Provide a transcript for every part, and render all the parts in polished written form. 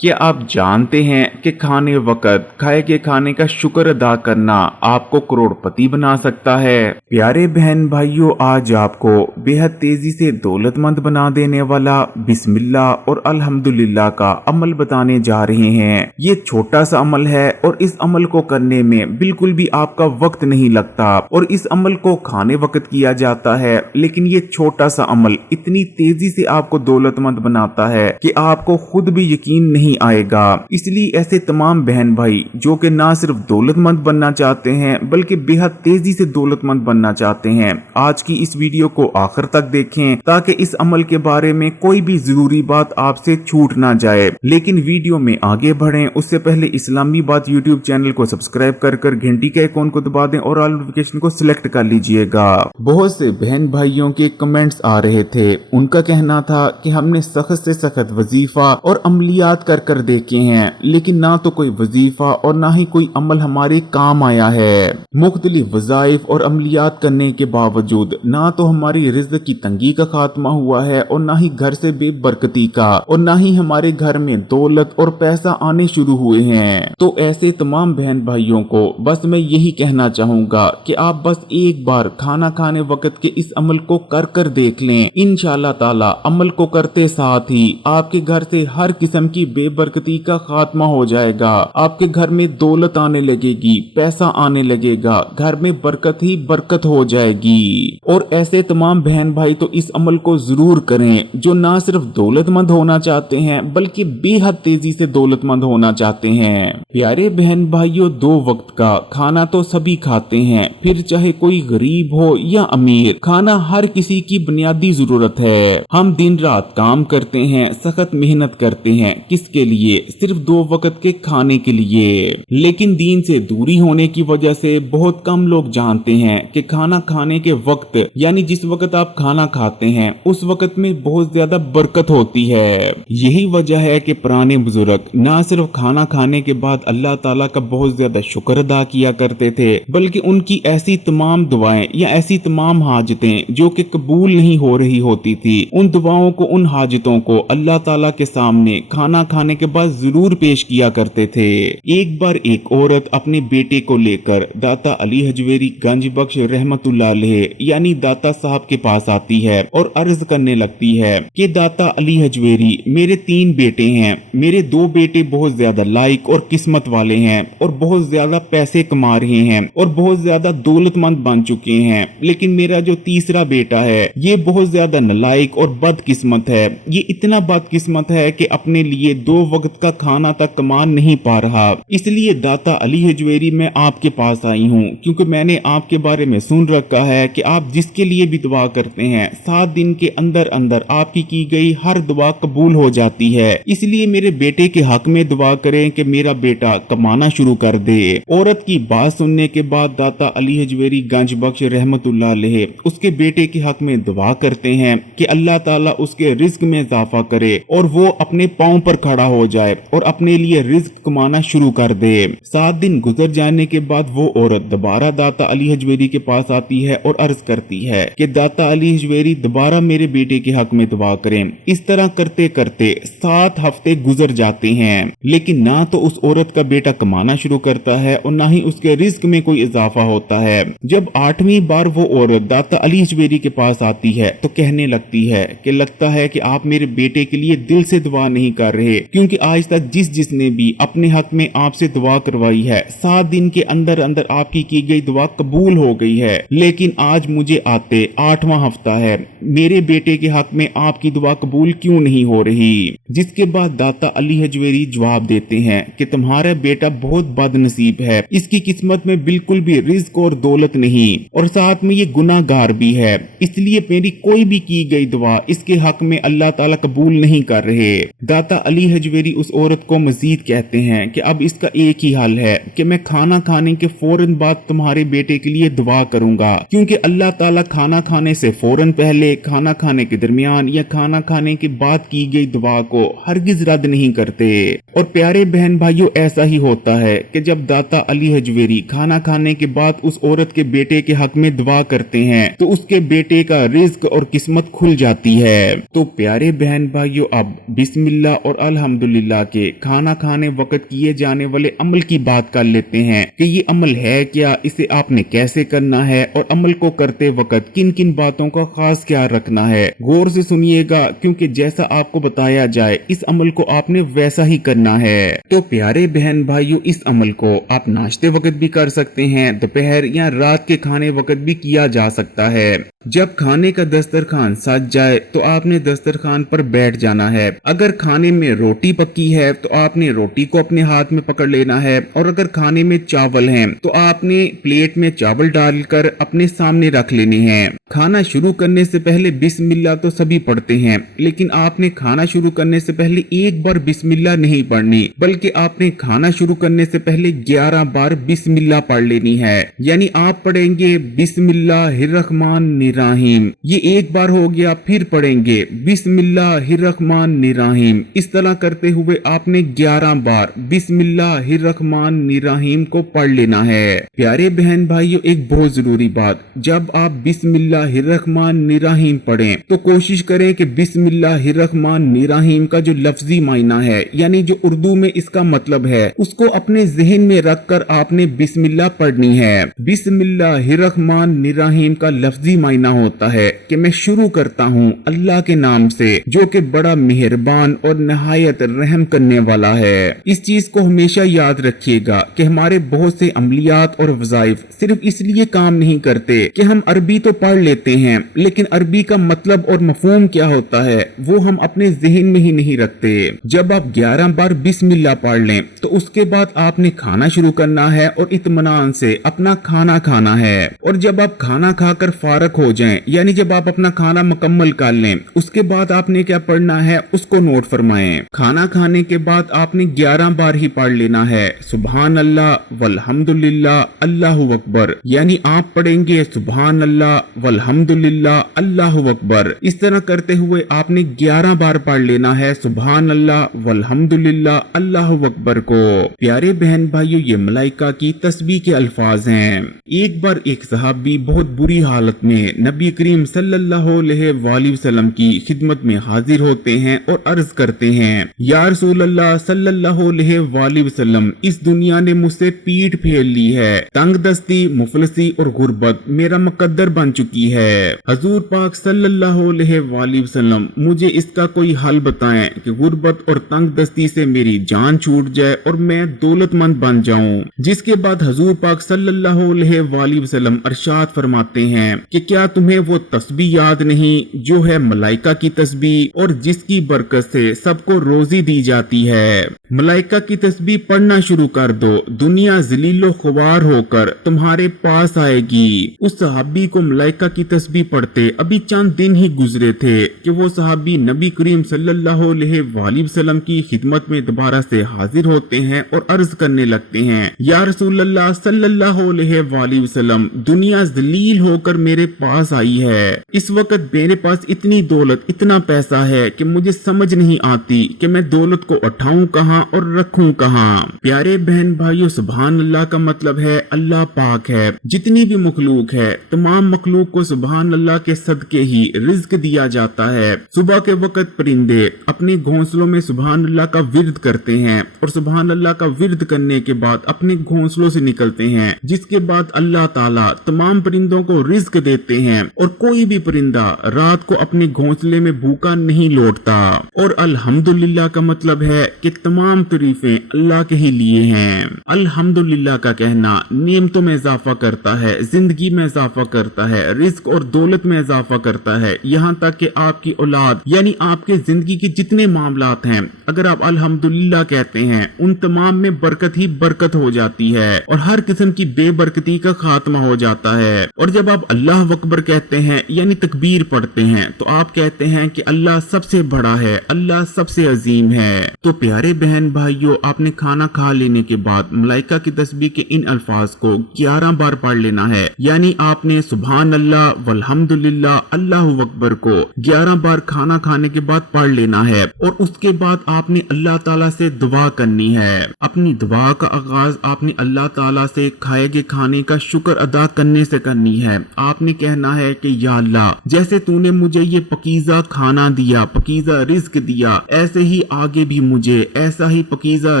क्या आप जानते हैं कि खाने वक्त खाए के खाने का शुक्र अदा करना आपको करोड़पति बना सकता है। प्यारे बहन भाइयों, आज आपको बेहद तेजी से दौलतमंद बना देने वाला बिस्मिल्लाह और अल्हम्दुलिल्लाह का अमल बताने जा रहे हैं। ये छोटा सा अमल है और इस अमल को करने में बिल्कुल भी आपका वक्त नहीं लगता और इस अमल को खाने वक्त किया जाता है, लेकिन ये छोटा सा अमल इतनी तेजी से आपको दौलतमंद बनाता है कि आपको खुद भी यकीन नहीं आएगा। इसलिए ऐसे तमाम बहन भाई जो कि ना सिर्फ दौलतमंद बनना चाहते हैं बल्कि बेहद तेजी से दौलतमंद बनना चाहते हैं, आज की इस वीडियो को आखिर तक देखें ताकि इस अमल के बारे में कोई भी जरूरी बात आपसे छूट ना जाए। लेकिन वीडियो में आगे बढ़ें उससे पहले इस्लामी बात यूट्यूब चैनल को सब्सक्राइब कर घंटी के आइकॉन को दबा दें और ऑल नोटिफिकेशन को सिलेक्ट कर लीजिएगा। बहुत से बहन भाइयों के कमेंट्स आ रहे थे, उनका कहना था कि हमने सख्त से सख्त वजीफा और अमलियात कर देखे हैं, लेकिन ना तो कोई वजीफा और ना ही कोई अमल हमारे काम आया है। मुख्तलिफ वज़ाइफ और अमलियात करने के बावजूद ना तो हमारी रिज़्क़ की तंगी का खात्मा हुआ है और ना ही घर से बेबरकती का, और ना ही हमारे घर में दौलत और पैसा आने शुरू हुए हैं। तो ऐसे तमाम बहन भाइयों को बस मैं यही कहना चाहूंगा कि आप बस एक बार खाना खाने वक्त के इस अमल को कर देख लें। इंशाअल्लाह ताला अमल को करते साथ ही आपके घर से हर किस्म की बेबरकती का खात्मा हो जाएगा। आपके घर में दौलत आने लगेगी, पैसा आने लगेगा, घर में बरकत ही बरकत हो जाएगी। और ऐसे तमाम बहन भाई तो इस अमल को जरूर करें जो ना सिर्फ दौलतमंद होना चाहते हैं बल्कि बेहद तेजी से दौलतमंद होना चाहते हैं। प्यारे बहन भाइयों, दो वक्त का खाना तो सभी खाते हैं, फिर चाहे कोई गरीब हो या अमीर, खाना हर किसी की बुनियादी जरूरत है। हम दिन रात काम करते हैं, सख्त मेहनत करते हैं, किसके लिए? सिर्फ दो वक्त के खाने के लिए। लेकिन दीन से दूरी होने की वजह से बहुत कम लोग जानते हैं कि खाना खाने के वक्त यानी जिस वक्त आप खाना खाते हैं उस वक्त में बहुत ज्यादा बरकत होती है। यही वजह है कि पुराने बुजुर्ग ना सिर्फ खाना खाने के बाद अल्लाह ताला का बहुत ज्यादा शुक्र अदा किया करते थे, बल्कि उनकी ऐसी तमाम दुआएं या ऐसी तमाम हाजतें जो कि कबूल नहीं हो रही होती थी, उन दुआओं को, उन हाजतों को अल्लाह ताला के सामने खाना खाने के बाद जरूर पेश किया करते थे। एक बार एक औरत अपने बेटे को लेकर दाता अली हजवेरी गंज बख्श रहमतुल्लाह अलैह यानी दाता साहब के पास आती है और अर्ज करने लगती है कि दाता अली हजवेरी, मेरे 3 बेटे हैं, मेरे 2 बेटे बहुत ज्यादा लायक और किस्मत वाले हैं और बहुत ज्यादा पैसे कमा रहे हैं और बहुत ज्यादा दौलतमंद बन चुके हैं, लेकिन मेरा जो तीसरा बेटा है ये बहुत ज्यादा नालायक और बदकिस्मत है। ये इतना बदकिस्मत है कि अपने लिए 2 वक्त का खाना तक कमा नहीं पा रहा। इसलिए दाता अली हजवेरी मैं आपके पास आई हूँ क्योंकि मैंने आपके बारे में सुन रखा है कि आप जिसके लिए भी दुआ करते हैं 7 दिन के अंदर अंदर आपकी की गई हर दुआ कबूल हो जाती है। इसलिए मेरे बेटे के हक में दुआ करें कि मेरा बेटा कमाना शुरू कर दे। औरत की बात सुनने के बाद दाता अली हजवेरी गंज बख्श रहमतुल्लाह अलैह उसके बेटे के हक में दुआ करते हैं कि अल्लाह ताला उसके रिज्क में इजाफा करे और वो अपने पांव पर खड़ा हो जाए और अपने लिए रिज्क कमाना शुरू कर दे। 7 दिन गुजर जाने के बाद वो औरत दोबारा दाता अली हजवेरी के पास आती है और अर्ज करती है कि दाता अली हजवेरी दोबारा मेरे बेटे के हक में दुआ करें। इस तरह करते करते 7 हफ्ते गुजर जाते हैं, लेकिन ना तो उस औरत का बेटा कमाना शुरू करता है और ना ही उसके रिज्क में कोई इजाफा होता है। जब 8वीं बार वो औरत दाता अली हजवेरी के पास आती है तो कहने लगती है कि लगता है कि आप मेरे बेटे के लिए दिल से दुआ नहीं कर रहे, क्योंकि आज तक जिसने भी अपने हक में आपसे दुआ करवाई है 7 दिन के अंदर अंदर आपकी की गई दुआ कबूल हो गई है, लेकिन आज मुझे आते 8वां हफ्ता है, मेरे बेटे के हक में आपकी दुआ कबूल क्यों नहीं हो रही? जिसके बाद दाता अली हजवेरी जवाब देते हैं कि तुम्हारा बेटा बहुत बदनसीब है, इसकी किस्मत में बिल्कुल भी रिज्क और दौलत नहीं और साथ में ये गुनाहगार भी है, इसलिए मेरी कोई भी की गई दुआ इसके हक में अल्लाह ताला कबूल नहीं कर रहे। दाता अली हजवेरी उस औरत को मजीद कहते हैं कि अब इसका एक ही हल है कि मैं खाना खाने के फौरन बाद तुम्हारे बेटे के लिए दुआ करूंगा, क्योंकि अल्लाह ताला खाना खाने से फौरन पहले, खाना खाने के दरमियान या खाना खाने के बाद की गई दुआ को हरगिज रद्द नहीं करते। और प्यारे बहन भाइयों, ऐसा ही होता है कि जब दाता अली हजवेरी खाना खाने के बाद उस औरत के बेटे के हक में दुआ करते हैं तो उसके बेटे का रिज्क और किस्मत खुल जाती है। तो प्यारे बहन भाइयों, अब बिस्मिल्लाह और अल्हम्दुलिल्लाह के खाना खाने वक्त किए जाने वाले अमल की बात कर लेते हैं कि ये अमल है क्या, इसे आपने कैसे करना है और अमल को करते वक्त किन किन बातों का खास ख्याल रखना है। गौर से सुनिएगा क्योंकि जैसा आपको बताया जाए इस अमल को आपने वैसा ही करना है। तो प्यारे बहन भाइयों, इस अमल को आप नाश्ते वक्त भी कर सकते हैं, दोपहर या रात के खाने वक्त भी किया जा सकता है। जब खाने का दस्तरखान सज जाए तो आपने दस्तरखान पर बैठ जाना है। अगर खाने में रोटी पकी है तो आपने रोटी को अपने हाथ में पकड़ लेना है, और अगर खाने में चावल हैं तो आपने प्लेट में चावल डालकर अपने सामने रख लेने हैं। खाना शुरू करने से पहले बिस्मिल्लाह तो सभी पढ़ते हैं, लेकिन आपने खाना शुरू करने से पहले एक बार बिस्मिल्लाह नहीं पढ़नी, बल्कि आपने खाना शुरू करने से पहले 11 बार बिस्मिल्लाह पढ़ लेनी है। यानी आप पढ़ेंगे बिस्मिल्लाहिर्रहमानिर्रहीम, ये एक बार हो गया, फिर पढ़ेंगे बिस्मिल्लाहिर्रहमानिर्रहीम। इस तरह करते हुए आपने 11 बार बिस्मिल्लाहिर्रहमानिर्रहीम को पढ़ लेना है। प्यारे बहन भाइयों, एक बहुत जरूरी बात, जब आप बिस्मिल्लाहिर्रहमानिर्रहीम पढ़ें तो कोशिश करें कि बिस्मिल्लाहिर्रहमानिर्रहीम का जो लफ्जी मायना है, यानी जो उर्दू में इसका मतलब है, उसको अपने जहन में रखकर आपने बिस्मिल्लाह पढ़नी है। बिस्मिल्लाहिर्रहमानिर्रहीम का लफ्जी मायना होता है कि मैं शुरू करता हूँ अल्लाह के नाम से जो कि बड़ा मेहरबान और नहायत रहम करने वाला है। इस चीज को हमेशा याद रखिएगा कि हमारे बहुत से अमलियात और वज़ाइफ सिर्फ इसलिए काम नहीं करते कि हम अरबी तो पढ़ लेते हैं, लेकिन अरबी का मतलब और मफहूम क्या होता है वो हम अपने जहन में ही नहीं रखते। जब आप 11 बार बिस्मिल्लाह पढ़ लें तो उसके बाद आपने खाना शुरू करना है और इत्मीनान से अपना खाना खाना है। और जब आप खाना खाकर फारग हो जाएं, यानी जब आप अपना खाना मुकम्मल कर लें, उसके बाद आपने क्या पढ़ना है उसको नोट फरमाएं। खाना खाने के बाद आपने 11 बार ही पढ़ लेना है सुभान अल्लाह वल्हम्दुलिल्लाह अल्लाहु अकबर, यानी आप पढ़ेंगे सुभान अल्लाह वल्हम्दुलिल्लाह अल्लाहु अकबर। इस तरह करते हुए आपने 11 बार पढ़ लेना है सुभान अल्लाह वल्हम्दुलिल्लाह अल्लाहु अकबर को। प्यारे बहन भाइयों, ये मलाइका की तस्बीह के अल्फाज हैं। एक बार एक सहाबी बहुत बुरी हालत में नबी करीम सल्लल्लाहु अलैहि वसल्लम की खिदमत में हाजिर होते हैं और अर्ज करते हैं, या रसूल अल्लाह सल्लल्लाहु अलैहि वसल्लम, इस दुनिया ने मुझसे पीठ फेर ली है, तंग दस्ती, मुफलसी और गुर्बत मेरा मुकद्दर बन चुकी है। हजूर पाक सल्लल्लाहु अलैहि वसल्लम, मुझे इसका कोई हल बताएं कि गुर्बत और तंग दस्ती से मेरी जान छूट जाए और मैं दौलतमंद बन जाऊं। जिसके बाद हजूर पाक सल्लल्लाहु अलैहि वसल्लम अरशाद फरमाते हैं कि क्या तुम्हें वो तस्बीह याद नहीं जो है मलाइका की तस्बीह और जिसकी बरकत से सबको रोजी दी जाती है। मलाइका की तस्बीह पढ़ना शुरू कर दो, दुनिया जलीलो खुबार होकर तुम्हारे पास आएगी। उस सहाबी को मलाइका की तस्बीह पढ़ते अभी चंद दिन ही गुजरे थे कि वो सहाबी नबी करीम सल्लल्लाहु अलैहि वसल्लम की खिदमत में दोबारा से हाजिर होते हैं और अर्ज करने लगते हैं, या रसूल अल्लाह सल्लल्लाहु अलैहि वसल्लम, दुनिया जलील होकर मेरे पास आई है। इस वक्त मेरे पास इतनी दौलत, इतना पैसा है कि मुझे समझ नहीं आती कि मैं दौलत को उठाऊं कहां और रखूं कहां। प्यारे बहन भाइयों, सुभान अल्लाह का मतलब है अल्लाह पाक है। जितनी भी मखलूक है, तमाम मखलूक को सुभान अल्लाह के सदके ही रिज्क दिया जाता है। सुबह के वक्त परिंदे अपने घोंसलों में सुभान अल्लाह का विर्द करते हैं और सुभान अल्लाह का विर्द करने के बाद अपने घोंसलों से निकलते हैं, जिसके बाद अल्लाह ताला तमाम परिंदों को रिज्क देते हैं और कोई भी परिंदा रात को अपने घोंसले में भूखा नहीं लौटता। और अल्हम्दुलिल्लाह का मतलब है कि तमाम तारीफें अल्लाह के ही लिए हैं। अल्हम्दुलिल्लाह का कहना नेमतों में इजाफा करता है, जिंदगी में इजाफा करता है, रिज्क और दौलत में इजाफा करता है, यहाँ तक कि आपकी औलाद यानी आपके जिंदगी के जितने मामलात हैं, अगर आप अल्हम्दुलिल्लाह कहते हैं उन तमाम में बरकत ही बरकत हो जाती है और हर किस्म की बेबरकती का खात्मा हो जाता है। और जब आप अल्लाह अकबर कहते हैं यानी तकबीर पढ़ते हैं तो आप कहते हैं कि अल्लाह सबसे बड़ा है, अल्लाह सबसे अजीम है। तो प्यारे बहन भाइयों, आपने खाना खा लेने के बाद मलाइका की तस्बीह के इन अल्फाज को 11 बार पढ़ लेना है, यानी आपने सुभान अल्लाह बिस्मिल्लाह वल्हम्दुलिल्लाह अल्लाहु अकबर को 11 बार खाना खाने के बाद पढ़ लेना है और उसके बाद आपने अल्लाह ताला से दुआ करनी है। अपनी दुआ का आगाज आपने अल्लाह ताला से खाए गए खाने का शुक्र अदा करने से करनी है। आपने कहना है कि या अल्लाह, जैसे तूने मुझे ये पकीजा खाना दिया, पकीजा रिज्क दिया, ऐसे ही आगे भी मुझे ऐसा ही पकीजा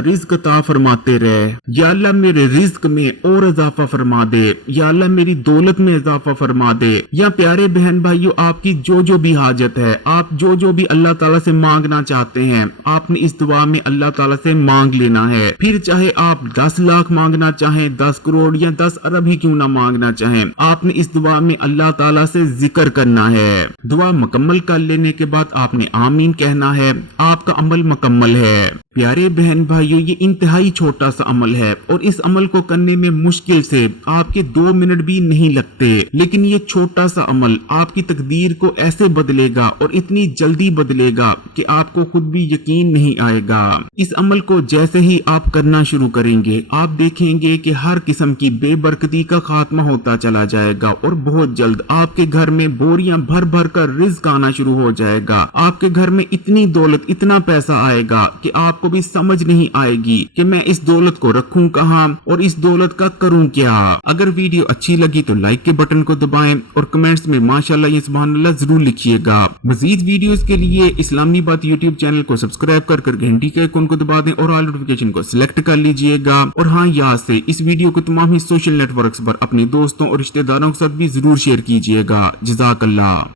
रिज्क अता फरमाते रहे। या अल्लाह मेरे रिज्क में और इजाफा फरमा दे, या अल्लाह मेरी दौलत में इजाफा फरमा दे। या प्यारे बहन भाइयों, आपकी जो जो भी हाजत है, आप जो जो भी अल्लाह ताला से मांगना चाहते हैं, आपने इस दुआ में अल्लाह ताला से मांग लेना है। फिर चाहे आप 10 लाख मांगना चाहें, 10 करोड़ या 10 अरब ही क्यों ना मांगना चाहें, आपने इस दुआ में अल्लाह ताला से जिक्र करना है। दुआ मुकम्मल कर लेने के बाद आपने आमीन कहना है। आपका अमल मुकम्मल है। प्यारे बहन भाइयों, ये इंतहाई छोटा सा अमल है और इस अमल को करने में मुश्किल से आपके 2 मिनट भी नहीं लगते, लेकिन ये छोटा सा अमल आपकी तकदीर को ऐसे बदलेगा और इतनी जल्दी बदलेगा कि आपको खुद भी यकीन नहीं आएगा। इस अमल को जैसे ही आप करना शुरू करेंगे, आप देखेंगे कि हर किस्म की बेबरकती का खात्मा होता चला जाएगा और बहुत जल्द आपके घर में बोरियां भर भर कर रिज्क आना शुरू हो जाएगा। आपके घर में इतनी दौलत, इतना पैसा आएगा कि आपको भी समझ नहीं आएगी कि मैं इस दौलत को रखूं कहां और इस दौलत का करूं क्या। अगर वीडियो अच्छी लगी तो लाइक के बटन को दबाएं और कमेंट्स में माशाल्लाह या सुभान अल्लाह जरूर लिखिएगा। मजीद वीडियोस के लिए इस्लामी बात यूट्यूब चैनल को सब्सक्राइब कर घंटी के आइकन को दबा दें और ऑल नोटिफिकेशन को सिलेक्ट कर लीजिएगा। और हाँ, याद से इस वीडियो को तमाम ही सोशल नेटवर्क्स पर अपने दोस्तों और रिश्तेदारों के साथ भी जरूर शेयर कीजिएगा। जज़ाकल्लाह।